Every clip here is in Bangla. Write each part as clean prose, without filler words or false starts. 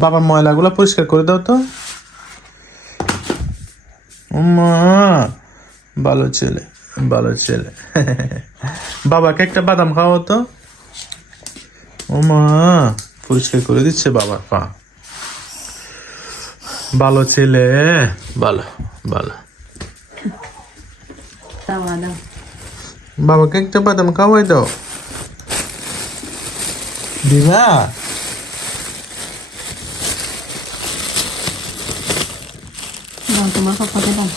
বাবার ময়লাগুলো পরিষ্কার করে দাও তো। মা ভালো ছেলে, ভালো ছেলে। বাবাকে একটা বাদাম খাওয়াও তো। ও মা পরিষ্কার করে দিচ্ছে বাবার পা। ভালো ছেলে, ভালো ভালো। বাবাকে একটা বাদাম খাওয়াই দাও। দিবা? তোমার পাপাকে দাও,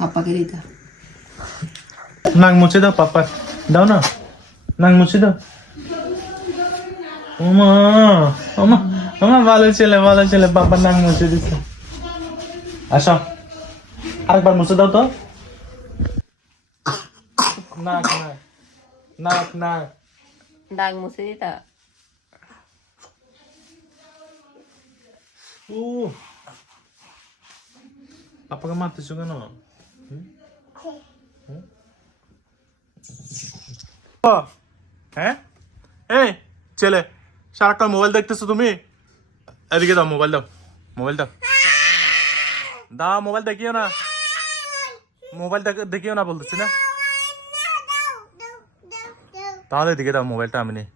পাপাকে দিতে। নাক মুছে দাও পাপা, দাও না, নাক মুছে দাও। ওমা ওমা ওমা ভালো ছেলে, ভালো ছেলে, বাবার নাক মুছে দিচ্ছে। আসো আরেকবার মুছে দাও তো। নাক নাক নাক নাক। দাগ মুছে দিতা। পাপাকে মারতেছো কেন? হ্যাঁ এই ছেলে, সারাক্ষণ মোবাইল দেখতেছো তুমি? এদিকে দাও মোবাইল, দাও মোবাইল, দাও দাও মোবাইল, দেখিও না মোবাইল, দেখিও না বলতেছি না। তাহলে এদিকে দাও মোবাইলটা, আমি নেই।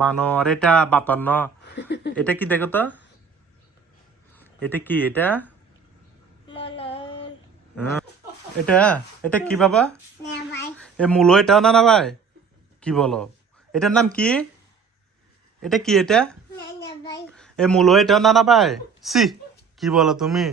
বানর, এটা বাতর ন। এটা কি দেখো তো, এটা কি? এটা এটা এটা কি বাবা? এ মূলো এটা না না ভাই, কি বলো? এটার নাম কি? এটা কি? এটা এ মূলো এটা না না ভাই? সি কি বলো তুমি?